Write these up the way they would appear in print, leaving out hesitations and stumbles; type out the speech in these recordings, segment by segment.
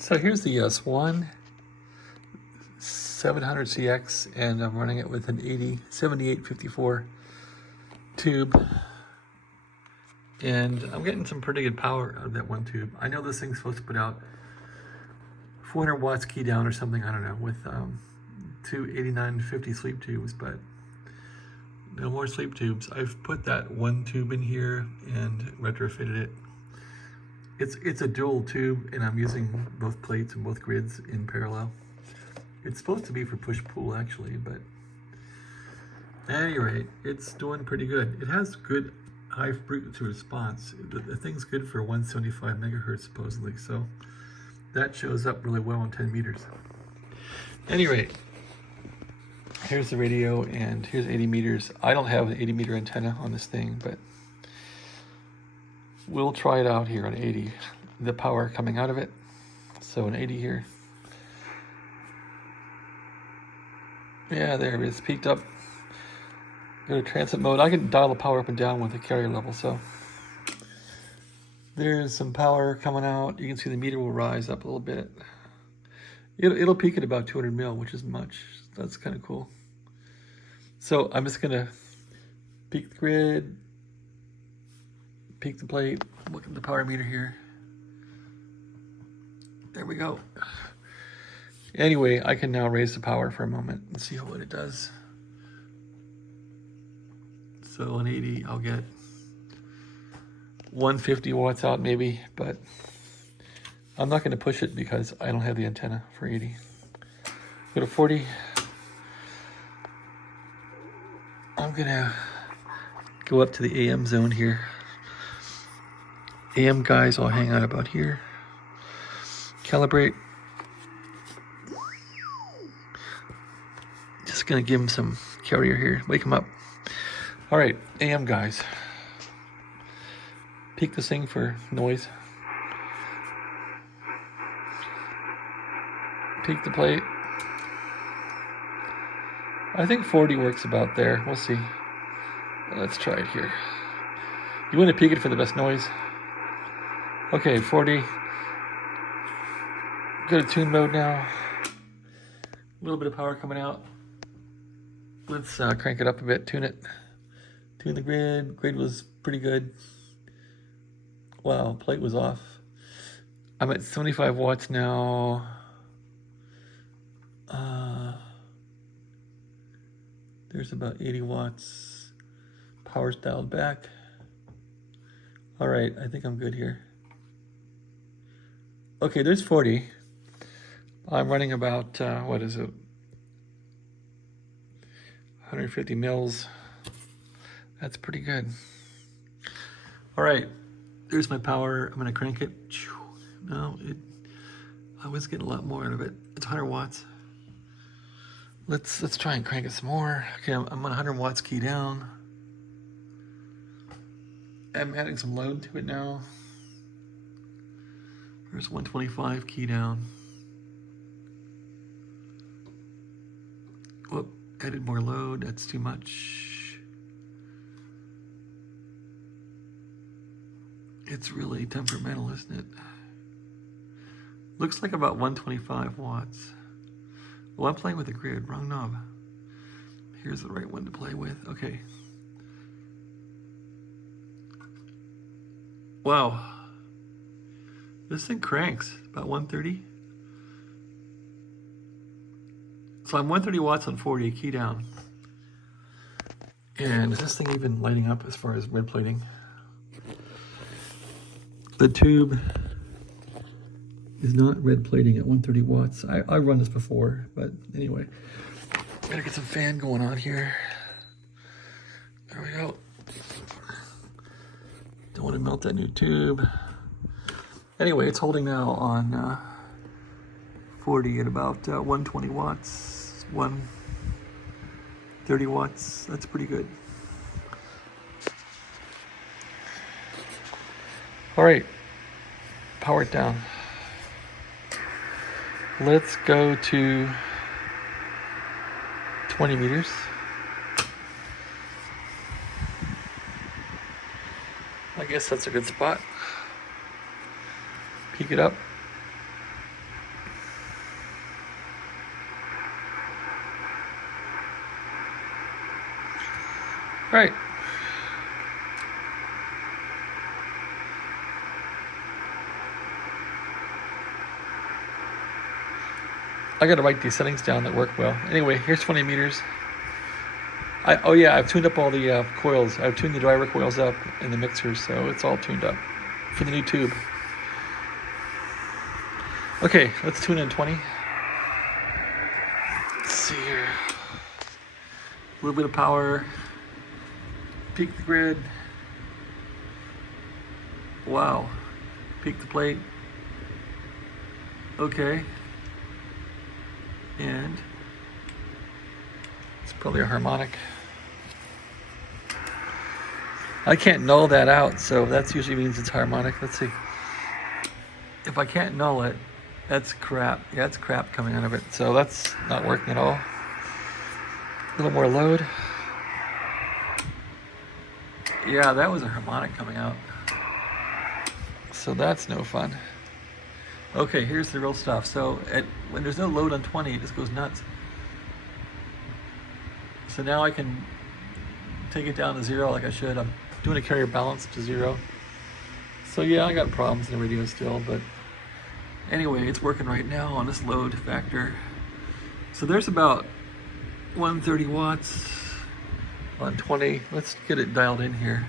So here's the Swan 700CX, and I'm running it with an 7854 tube, and I'm getting some pretty good power out of that one tube. I know this thing's supposed to put out 400 watts key down or something, I don't know, with two 8950 sleep tubes, but no more sleep tubes. I've put that one tube in here and retrofitted it. It's a dual tube, and I'm using both plates and both grids in parallel. It's supposed to be for push-pull actually, but at any rate, it's doing pretty good. It has good high frequency response. The thing's good for 175 megahertz supposedly, so that shows up really well on 10 meters. At any rate, here's the radio, and here's 80 meters. I don't have an 80 meter antenna on this thing, but we'll try it out here on 80. The power coming out of it. So an 80 here. Yeah, there it is, peaked up. Go to transit mode. I can dial the power up and down with the carrier level, so there's some power coming out. You can see the meter will rise up a little bit. It'll peak at about 200 mil, which isn't much. That's kind of cool. So I'm just gonna peak the grid, peak the plate, look at the power meter here. There we go. Anyway, I can now raise the power for a moment and see what it does. So on 80, I'll get 150 watts out maybe, but I'm not going to push it because I don't have the antenna for 80. Go to 40. I'm going to go up to the AM zone here. AM guys, I'll hang out about here. Calibrate. Just gonna give him some carrier here, wake him up. All right, AM guys. Peak this thing for noise. Peak the plate. I think 40 works about there, we'll see. Let's try it here. You want to peak it for the best noise. Okay, 40. Go to tune mode now. A little bit of power coming out. Let's crank it up a bit, tune it. Tune the grid. Grid was pretty good. Wow, plate was off. I'm at 75 watts now. There's about 80 watts. Power's dialed back. All right, I think I'm good here. Okay, there's 40. I'm running about, what is it? 150 mils. That's pretty good. All right, there's my power. I'm gonna crank it. No, I was getting a lot more out of it. It's 100 watts. Let's try and crank it some more. Okay, I'm on 100 watts key down. I'm adding some load to it now. There's 125 key down. Whoop, added more load, that's too much. It's really temperamental, isn't it? Looks like about 125 watts. Well, I'm playing with the grid, wrong knob. Here's the right one to play with, okay. Wow. This thing cranks about 130. So I'm 130 watts on 40, key down. And is this thing even lighting up as far as red plating? The tube is not red plating at 130 watts. I've run this before, but anyway. Gotta get some fan going on here. There we go. Don't want to melt that new tube. Anyway, it's holding now on 40 at about 120 watts, 130 watts. That's pretty good. All right, power it down. Let's go to 20 meters. I guess that's a good spot. Peak it up. right. I gotta write these settings down that work well. Anyway, here's 20 meters. Oh yeah, I've tuned up all the coils. I've tuned the driver coils up in the mixer, so it's all tuned up for the new tube. Okay, let's tune in 20. Let's see here. A little bit of power. Peak the grid. Wow. Peak the plate. Okay. And it's probably a harmonic. I can't null that out, so that usually means it's harmonic. Let's see. If I can't null it, that's crap. Yeah, that's crap coming out of it. So that's not working at all. A little more load. Yeah, that was a harmonic coming out. So that's no fun. Okay, here's the real stuff. So when there's no load on 20, it just goes nuts. So now I can take it down to 0 like I should. I'm doing a carrier balance to 0. So yeah, I got problems in the radio still, but anyway, it's working right now on this load factor. So there's about 130 watts on 20. Let's get it dialed in here.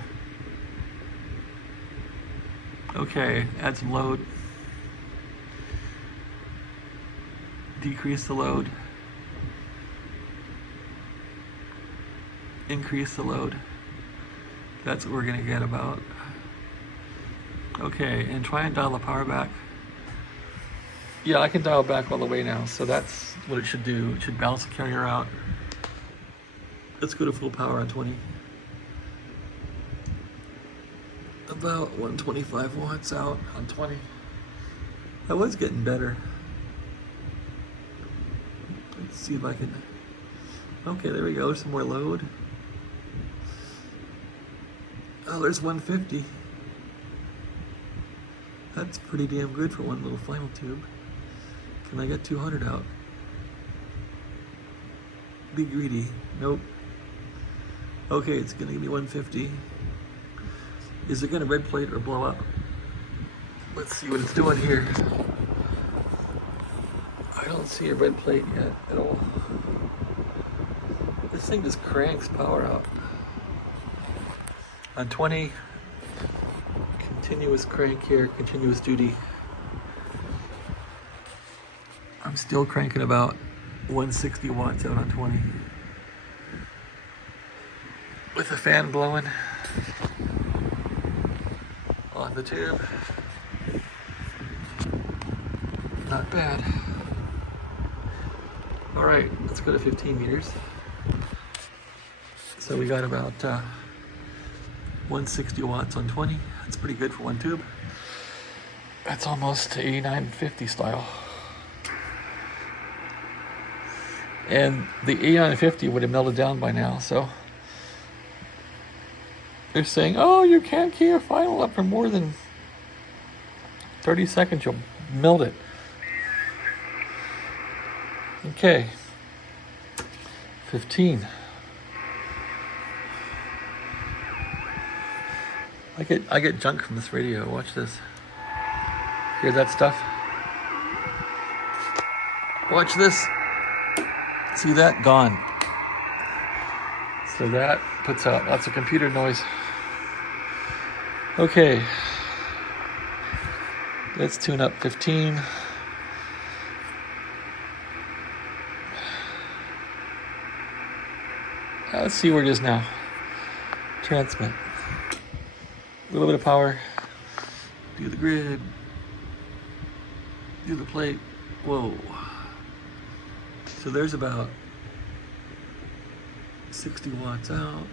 Okay, add some load. Decrease the load. Increase the load. That's what we're gonna get about. Okay, and try and dial the power back. Yeah, I can dial back all the way now, so that's what it should do. It should balance the carrier out. Let's go to full power on 20. About 125 watts out on 20. That was getting better. Let's see if I can. Okay, there we go. There's some more load. Oh, there's 150. That's pretty damn good for one little final tube. Can I get 200 out? Be greedy. Nope. Okay, it's gonna give me 150. Is it gonna red plate or blow up? Let's see what it's doing here. I don't see a red plate yet at all. This thing just cranks power out. On 20, continuous crank here, continuous duty. I'm still cranking about 160 watts out on 20. With the fan blowing on the tube. Not bad. All right, let's go to 15 meters. So we got about 160 watts on 20. That's pretty good for one tube. That's almost 8950 style. And the 8950 would have melted down by now, so they're saying, oh, you can't key a final up for more than 30 seconds, you'll melt it. Okay, 15. I get junk from this radio. Watch this. Hear that stuff? Watch this. See that? Gone. So that puts out lots of computer noise. Okay. Let's tune up 15. Let's see where it is now. Transmit. A little bit of power. Do the grid. Do the plate. Whoa. So there's about 60 watts out.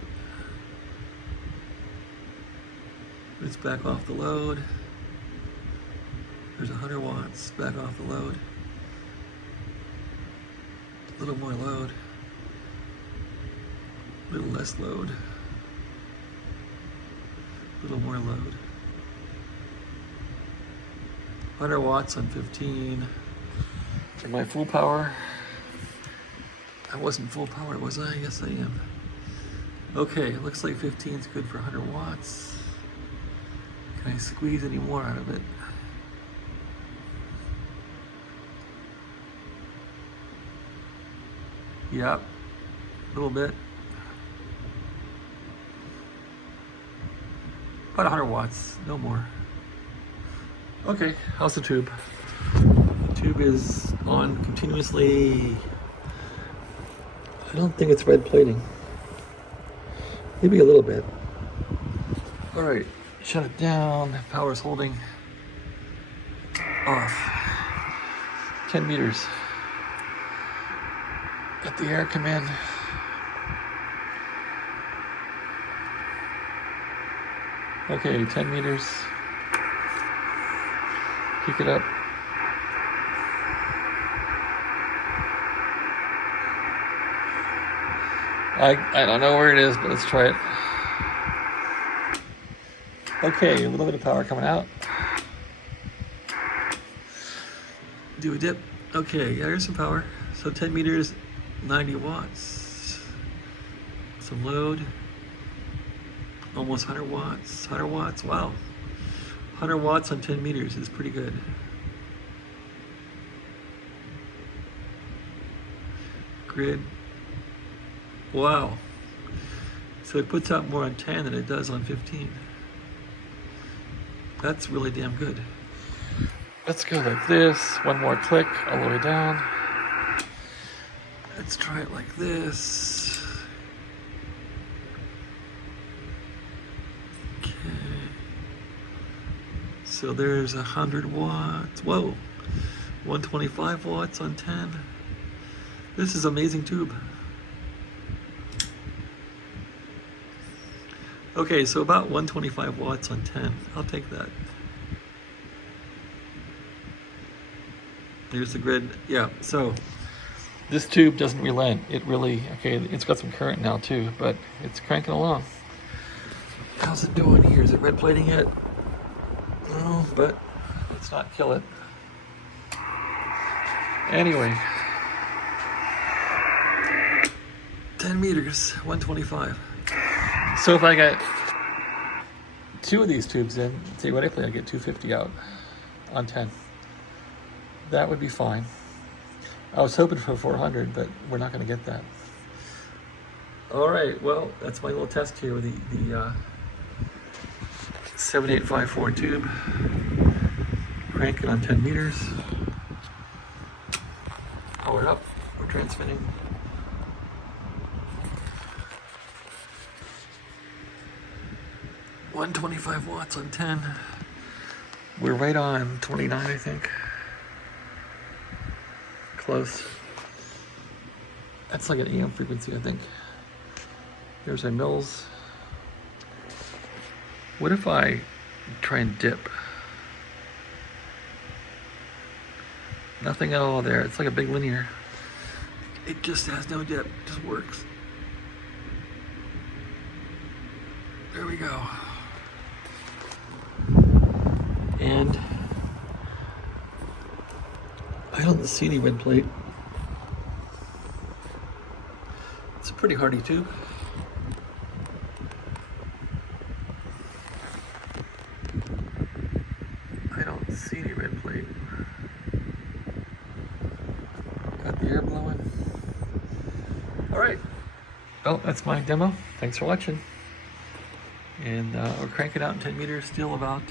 Let's back off the load. There's 100 watts. Back off the load. A little more load. A little less load. A little more load. 100 watts on 15. Am I full power? I wasn't full power, was I? Yes, I am. Okay, it looks like 15 is good for 100 watts. Can I squeeze any more out of it? Yep, a little bit. About 100 watts, no more. Okay, how's the tube? The tube is on continuously. I don't think it's red plating. Maybe a little bit. All right, shut it down. Power's holding. Off. 10 meters. Let the air come in. Okay, 10 meters. Pick it up. I don't know where it is, but let's try it. Okay, a little bit of power coming out. Do a dip. Okay, yeah, here's some power. So 10 meters, 90 watts. Some load. Almost 100 watts. 100 watts, wow. 100 watts on 10 meters is pretty good. Grid. Wow. So it puts out more on 10 than it does on 15. That's really damn good. Let's go like this. One more click all the way down. Let's try it like this. Okay. So there's 100 watts. Whoa. 125 watts on 10. This is an amazing tube. Okay, so about 125 watts on 10. I'll take that. Here's the grid. Yeah, so this tube doesn't relent. It really, okay, it's got some current now too, but it's cranking along. How's it doing here? Is it red plating yet? No, but let's not kill it. Anyway, 10 meters, 125. So if I got 2 of these tubes in, theoretically I get 250 out on 10. That would be fine. I was hoping for 400, but we're not going to get that. All right, well, that's my little test here with the 7854 tube. Crank it on 10 meters. Power it up. We're transmitting. $125 watts on 10. We're right on 29, I think. Close. That's like an AM frequency, I think. Here's our mils. What if I try and dip? Nothing at all there. It's like a big linear. It just has no dip. It just works. There we go. And I don't see any red plate. It's a pretty hardy tube. I don't see any red plate. Got the air blowing. All right. Well, that's my demo. Thanks for watching. And we're cranking out in 10 meters, still about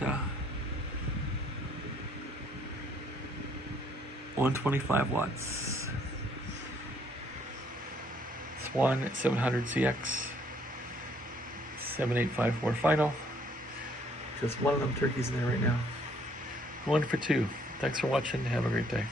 125 watts. Swan at 700 CX, 7854 final. Just one of them turkeys in there right now. Going for 2. Thanks for watching. Have a great day.